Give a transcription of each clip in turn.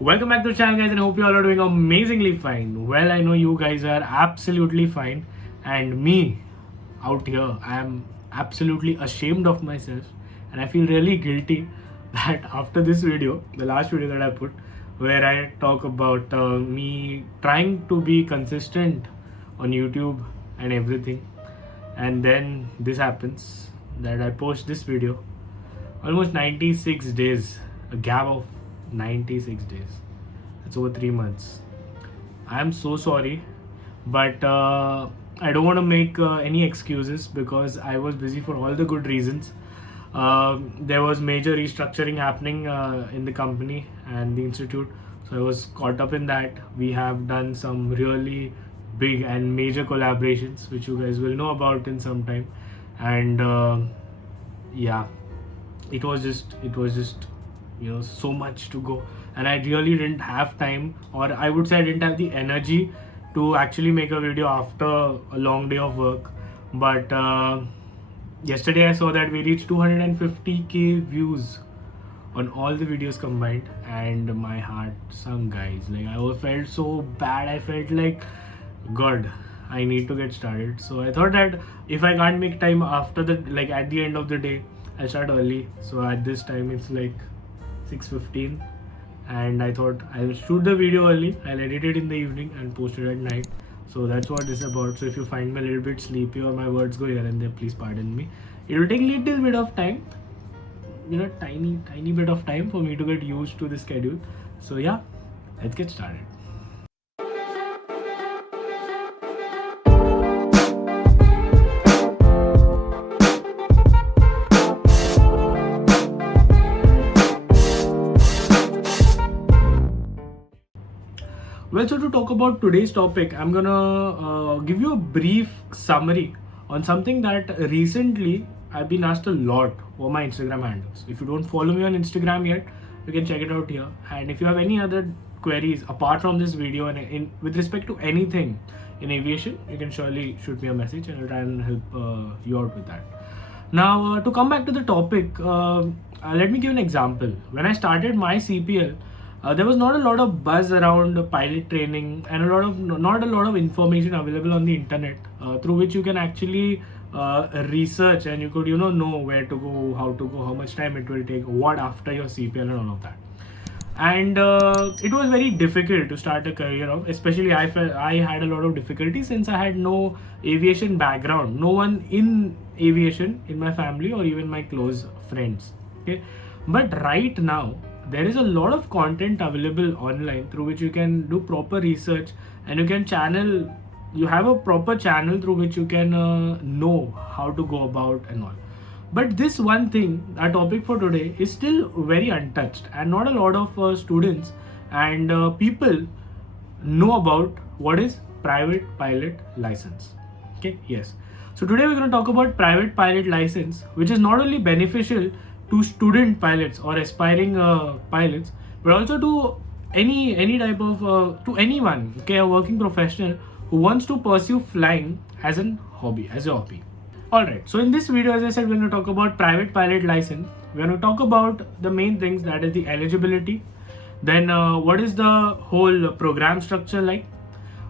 Welcome back to the channel, guys, and I hope you all are doing amazingly fine. Well, I know you guys are absolutely fine, and me out here, I am absolutely ashamed of myself, and I feel really guilty that after this video, the last video that I put, where I talk about me trying to be consistent on YouTube and everything, and then this happens that I post this video almost 96 days, a gap of 96 days. It's over 3 months. I am so sorry, but I don't want to make any excuses because I was busy for all the good reasons. There was major restructuring happening in the company and the institute, so I was caught up in that. We have done some really big and major collaborations, which you guys will know about in some time, and yeah, it was just so much to go, and I really didn't have time, or I would say I didn't have the energy to actually make a video after a long day of work. But yesterday I saw that we reached 250k views on all the videos combined, and my heart sunk, guys. Like, I felt so bad. I felt like, God, I need to get started. So I thought that if I can't make time after the, like, at the end of the day, I'll start early. So at this time it's like 6:15, and I thought I'll shoot the video early, I'll edit it in the evening and post it at night. So that's what this is about. So if you find me a little bit sleepy or my words go here and there, please pardon me. It will take a little bit of time, tiny bit of time for me to get used to the schedule. So yeah, let's get started. Well, so to talk about today's topic, I'm gonna give you a brief summary on something that recently I've been asked a lot for my Instagram handles. If you don't follow me on Instagram yet, you can check it out here. And if you have any other queries apart from this video and with respect to anything in aviation, you can surely shoot me a message and I'll try and help you out with that. Now, to come back to the topic, let me give an example. When I started my CPL, there was not a lot of buzz around pilot training and not a lot of information available on the internet through which you can actually research, and you could know where to go, how to go, how much time it will take, what after your CPL and all of that. And it was very difficult to start a career of, especially I felt I had a lot of difficulty since I had no aviation background, no one in aviation in my family or even my close friends. Okay, but right now there is a lot of content available online through which you can do proper research, and you have a proper channel through which you can know how to go about and all. But this one thing, our topic for today, is still very untouched, and not a lot of students and people know about what is private pilot license. Okay, yes. So today we're going to talk about private pilot license, which is not only beneficial to student pilots or aspiring pilots, but also to any type of to anyone, okay, a working professional who wants to pursue flying as a hobby. All right, so in this video, as I said, we're going to talk about private pilot license. We're going to talk about the main things, that is the eligibility, then what is the whole program structure like,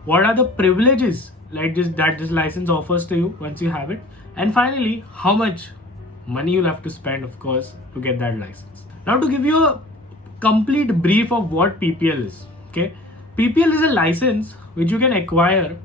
what are the privileges like that this license offers to you once you have it, and finally how much money you'll have to spend, of course, to get that license. Now, to give you a complete brief of what PPL is, okay, PPL is a license which you can acquire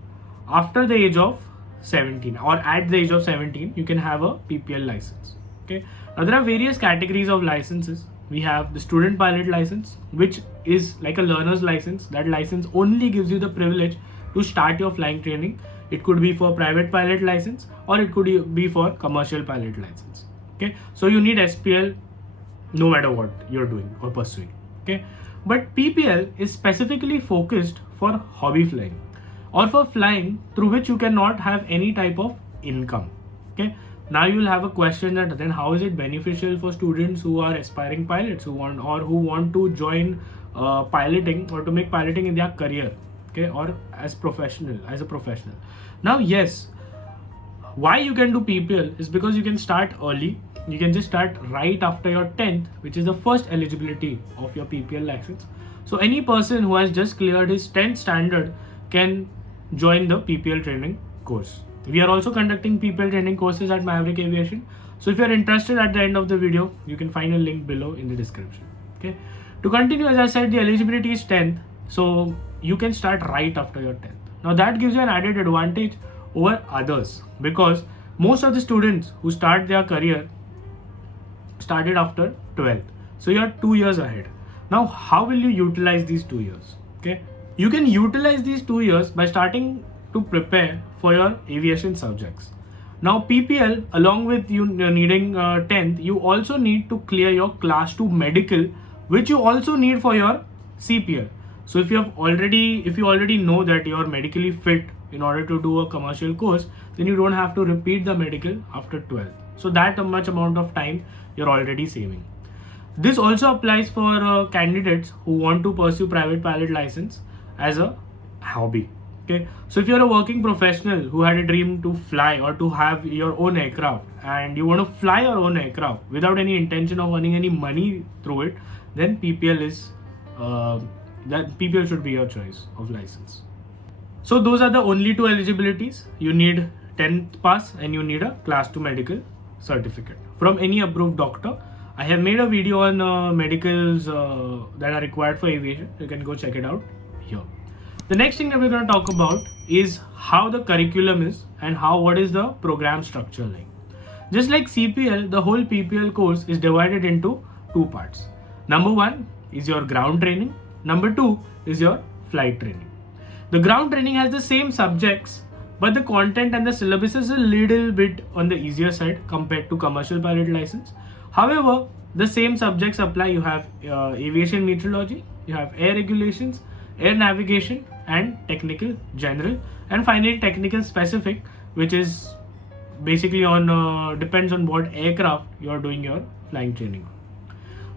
after the age of 17, or at the age of 17 you can have a PPL license. Okay, now there are various categories of licenses. We have the student pilot license, which is like a learner's license. That license only gives you the privilege to start your flying training. It could be for private pilot license or it could be for commercial pilot license. Okay, so you need SPL no matter what you're doing or pursuing. Okay, but PPL is specifically focused for hobby flying or for flying through which you cannot have any type of income. Okay, now you'll have a question that then how is it beneficial for students who are aspiring pilots who want to join piloting or to make piloting in their career, okay, or as a professional. Now, yes, why you can do PPL is because you can start early. You can just start right after your 10th, which is the first eligibility of your PPL license. So any person who has just cleared his 10th standard can join the PPL training course. We are also conducting PPL training courses at Maverick Aviation. So if you are interested, at the end of the video, you can find a link below in the description. Okay. To continue, as I said, the eligibility is 10th. So you can start right after your 10th. Now that gives you an added advantage over others, because most of the students who start their career started after 12th. So you are 2 years ahead. Now how will you utilize these 2 years? Okay. You can utilize these 2 years by starting to prepare for your aviation subjects. Now PPL, along with you needing 10th, you also need to clear your class 2 medical, which you also need for your CPL. So if you already know that you are medically fit in order to do a commercial course, then you don't have to repeat the medical after 12th. So that much amount of time you're already saving. This also applies for candidates who want to pursue private pilot license as a hobby. Okay, so if you're a working professional who had a dream to fly or to have your own aircraft, and you want to fly your own aircraft without any intention of earning any money through it, then PPL should be your choice of license. So those are the only two eligibilities. You need 10th pass and you need a class 2 medical certificate from any approved doctor. I have made a video on medicals that are required for aviation. You can go check it out here. The next thing that we're going to talk about is how the curriculum is and what is the program structure like. Just like CPL, the whole PPL course is divided into 2 parts. Number 1 is your ground training. Number 2 is your flight training. The ground training has the same subjects, but the content and the syllabus is a little bit on the easier side compared to commercial pilot license. However, the same subjects apply. You have aviation meteorology, you have air regulations, air navigation, and technical general, and finally technical specific, which is basically on depends on what aircraft you are doing your flying training.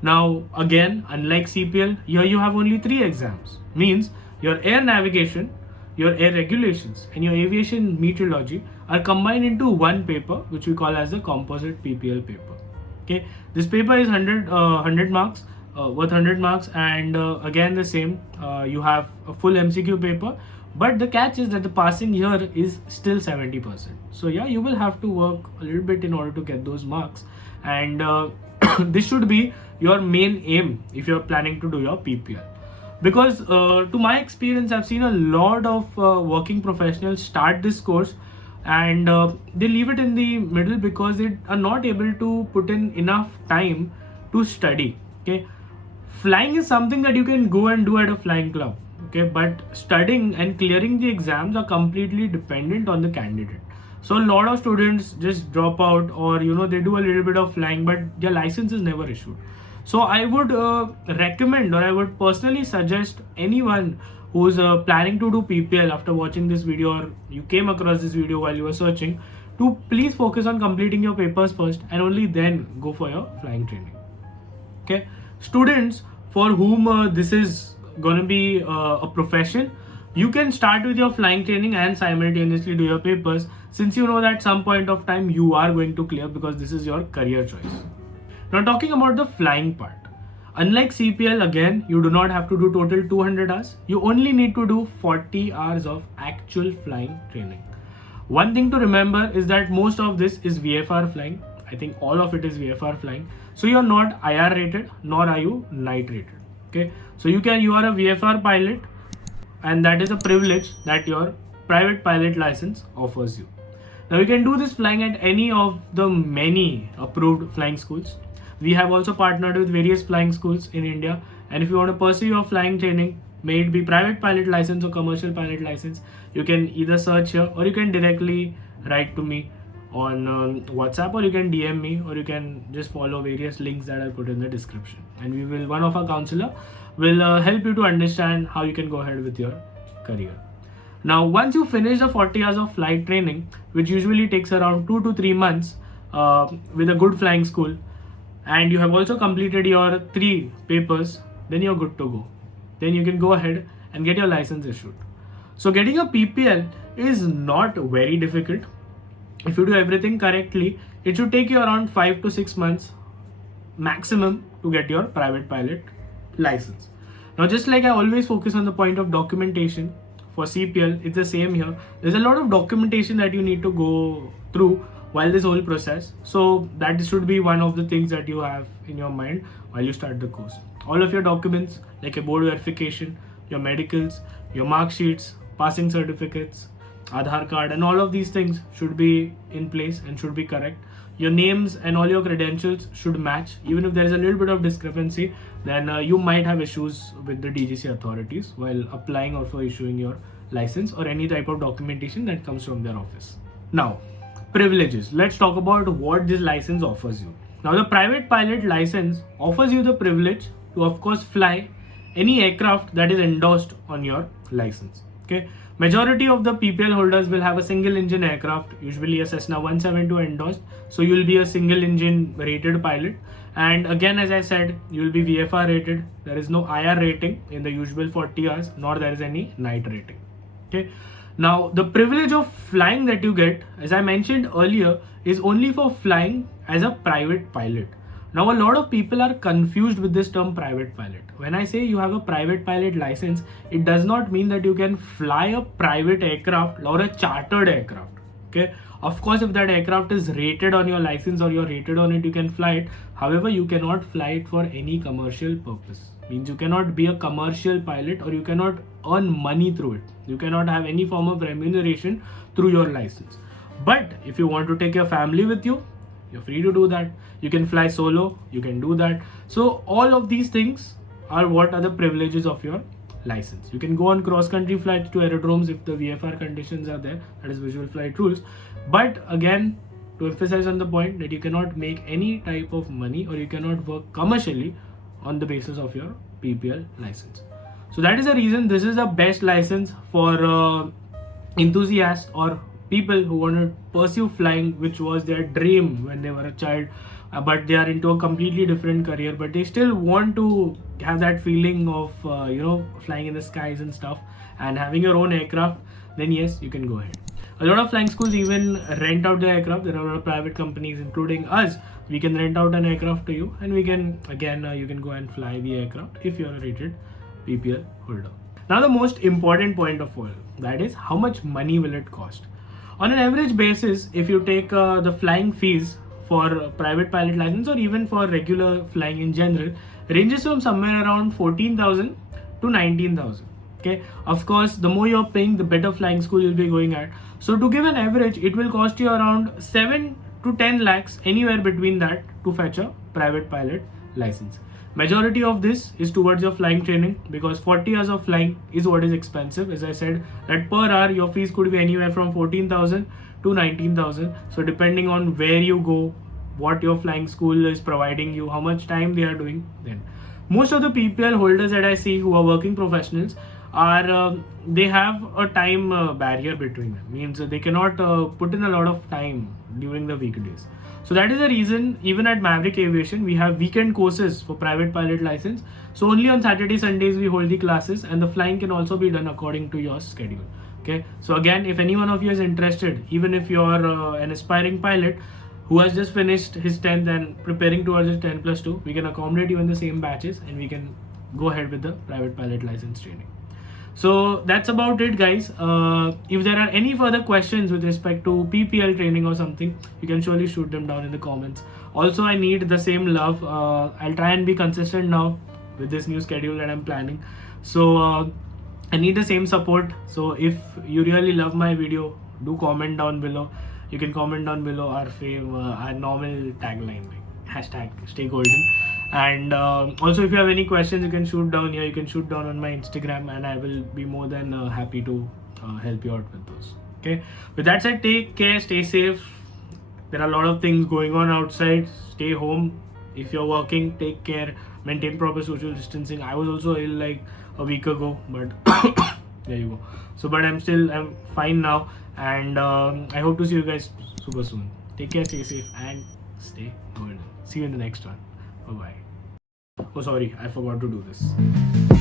Now again, unlike CPL, here you have only 3 exams. Means your air navigation, your air regulations, and your aviation meteorology are combined into one paper, which we call as the composite PPL paper. Okay, this paper is 100 marks. Worth 100 marks, and again the same, you have a full MCQ paper, but the catch is that the passing here is still 70%. So yeah, you will have to work a little bit in order to get those marks, and this should be your main aim if you're planning to do your PPL, because to my experience, I've seen a lot of working professionals start this course and they leave it in the middle because they are not able to put in enough time to study. Okay, flying is something that you can go and do at a flying club. Okay, but studying and clearing the exams are completely dependent on the candidate. So a lot of students just drop out, or they do a little bit of flying, but their license is never issued. So I would recommend, or I would personally suggest anyone who's planning to do PPL after watching this video, or you came across this video while you were searching, to please focus on completing your papers first and only then go for your flying training. Okay, students for whom this is going to be a profession, you can start with your flying training and simultaneously do your papers, since you know that some point of time you are going to clear, because this is your career choice. Now talking about the flying part, unlike CPL, again you do not have to do total 200 hours. You only need to do 40 hours of actual flying training. One thing to remember is that most of this is VFR flying. I think all of it is VFR flying. So you're not IR rated, nor are you night rated. Okay, so you are a VFR pilot, and that is a privilege that your private pilot license offers you. Now you can do this flying at any of the many approved flying schools. We have also partnered with various flying schools in India, and if you want to pursue your flying training, may it be private pilot license or commercial pilot license, you can either search here, or you can directly write to me on WhatsApp, or you can DM me, or you can just follow various links that I put in the description, and one of our counselor will help you to understand how you can go ahead with your career. Now once you finish the 40 hours of flight training, which usually takes around 2 to 3 months with a good flying school, and you have also completed your 3 papers, then you're good to go. Then you can go ahead and get your license issued. So getting a PPL is not very difficult. If you do everything correctly, it should take you around 5 to 6 months maximum to get your private pilot license. Now, just like I always focus on the point of documentation for CPL, it's the same here. There's a lot of documentation that you need to go through while this whole process. So that should be one of the things that you have in your mind while you start the course. All of your documents like your board verification, your medicals, your mark sheets, passing certificates, Aadhaar card, and all of these things should be in place and should be correct. Your names and all your credentials should match. Even if there is a little bit of discrepancy, then you might have issues with the DGC authorities while applying or for issuing your license or any type of documentation that comes from their office. Now, privileges. Let's talk about what this license offers you. Now, the private pilot license offers you the privilege to, of course, fly any aircraft that is endorsed on your license. Okay. Majority of the PPL holders will have a single engine aircraft, usually a Cessna 172 endorsed. So you will be a single engine rated pilot. And again, as I said, you will be VFR rated. There is no IR rating in the usual 40 hours, nor there is any night rating. Okay. Now, the privilege of flying that you get, as I mentioned earlier, is only for flying as a private pilot. Now, a lot of people are confused with this term private pilot. When I say you have a private pilot license, it does not mean that you can fly a private aircraft or a chartered aircraft. Okay. Of course, if that aircraft is rated on your license or you're rated on it, you can fly it. However, you cannot fly it for any commercial purpose. Means you cannot be a commercial pilot or you cannot earn money through it. You cannot have any form of remuneration through your license. But if you want to take your family with you, you're free to do that. You can fly solo, you can do that. So all of these things are what are the privileges of your license. You can go on cross-country flights to aerodromes if the VFR conditions are there, that is visual flight rules. But again, to emphasize on the point that you cannot make any type of money or you cannot work commercially on the basis of your PPL license. So that is the reason this is the best license for enthusiasts or people who want to pursue flying, which was their dream when they were a child, but they are into a completely different career, but they still want to have that feeling of flying in the skies and stuff and having your own aircraft. Then yes, you can go ahead. A lot of flying schools even rent out the aircraft. There are a lot of private companies, including us. We can rent out an aircraft to you, and we can again you can go and fly the aircraft if you're a rated PPL holder. Now, the most important point of all, that is how much money will it cost. On an average basis, if you take the flying fees for private pilot license or even for regular flying in general, ranges from somewhere around 14,000 to 19,000. Okay, of course, the more you're paying, the better flying school you'll be going at. So to give an average, it will cost you around 7 to 10 lakhs, anywhere between that, to fetch a private pilot license. Majority of this is towards your flying training, because 40 hours of flying is what is expensive. As I said, that per hour your fees could be anywhere from 14,000 to 19,000. So depending on where you go, what your flying school is providing you, how much time they are doing, then most of the PPL holders that I see who are working professionals are they have a time barrier between them. Means they cannot put in a lot of time during the weekdays. So that is the reason even at Maverick Aviation we have weekend courses for private pilot license. So only on Saturday, Sundays we hold the classes, and the flying can also be done according to your schedule. Okay, so again, if any one of you is interested, even if you are an aspiring pilot who has just finished his 10th and preparing towards his 10+2, we can accommodate you in the same batches and we can go ahead with the private pilot license training. So that's about it, guys. If there are any further questions with respect to PPL training or something, you can surely shoot them down in the comments. Also, I need the same love. I'll try and be consistent now with this new schedule that I'm planning. So I need the same support. So if you really love my video, do comment down below. You can comment down below our normal tagline, like #StayGolden. And also, if you have any questions, you can shoot down here. You can shoot down on my Instagram, and I will be more than happy to help you out with those. Okay. With that said, take care, stay safe. There are a lot of things going on outside. Stay home. If you're working, take care. Maintain proper social distancing. I was also ill like a week ago, but there you go. So, but I'm fine now, and I hope to see you guys super soon. Take care, stay safe, and stay golden. See you in the next one. Bye bye. Oh, sorry, I forgot to do this.